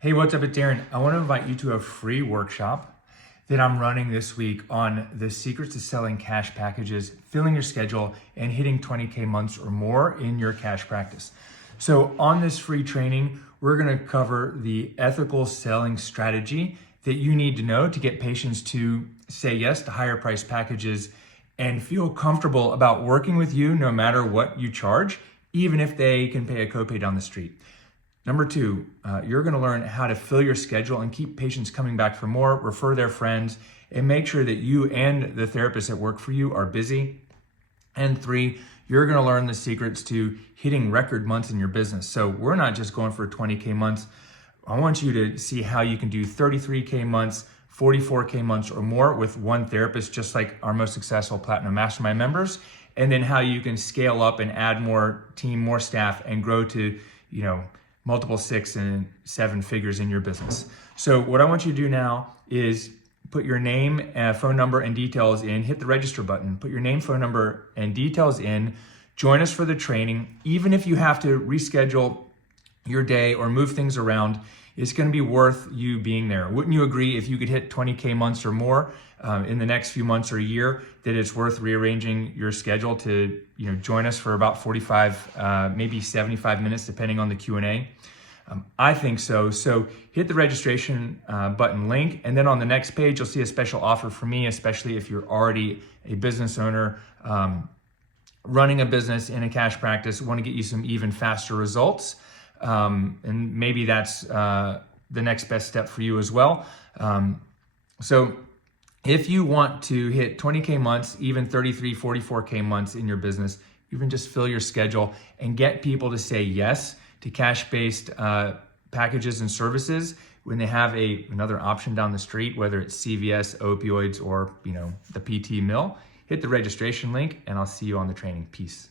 Hey, what's up? It's Darren. I want to invite you to a free workshop that I'm running this week on the secrets to selling cash packages, filling your schedule, and hitting 20K months or more in your cash practice. So on this free training, we're going to cover the ethical selling strategy that you need to know to get patients to say yes to higher price packages and feel comfortable about working with you no matter what you charge, even if they can pay a copay down the street. Number two, you're going to learn how to fill your schedule and keep patients coming back for more, refer their friends, and make sure that you and the therapists that work for you are busy. And three, you're going to learn the secrets to hitting record months in your business. So we're not just going for 20K months. I want you to see how you can do 33K months, 44K months or more with one therapist, just like our most successful Platinum Mastermind members. And then how you can scale up and add more team, more staff, and grow to, multiple 6 and 7 figures in your business. So what I want you to do now is put your name, phone number, and details in, hit the register button, put your name, phone number, and details in, join us for the training. Even if you have to reschedule your day or move things around, it's gonna be worth you being there. Wouldn't you agree if you could hit 20K months or more in the next few months or a year, that it's worth rearranging your schedule to join us for about 45, maybe 75 minutes, depending on the Q&A? I think so. So hit the registration button link, and then on the next page, you'll see a special offer for me, especially if you're already a business owner, running a business in a cash practice, want to get you some even faster results. And maybe that's the next best step for you as well. So if you want to hit 20K months, even 33, 44K months in your business, even just fill your schedule and get people to say yes to cash-based packages and services when they have another option down the street, whether it's CVS, opioids, or the PT mill, hit the registration link and I'll see you on the training. Peace.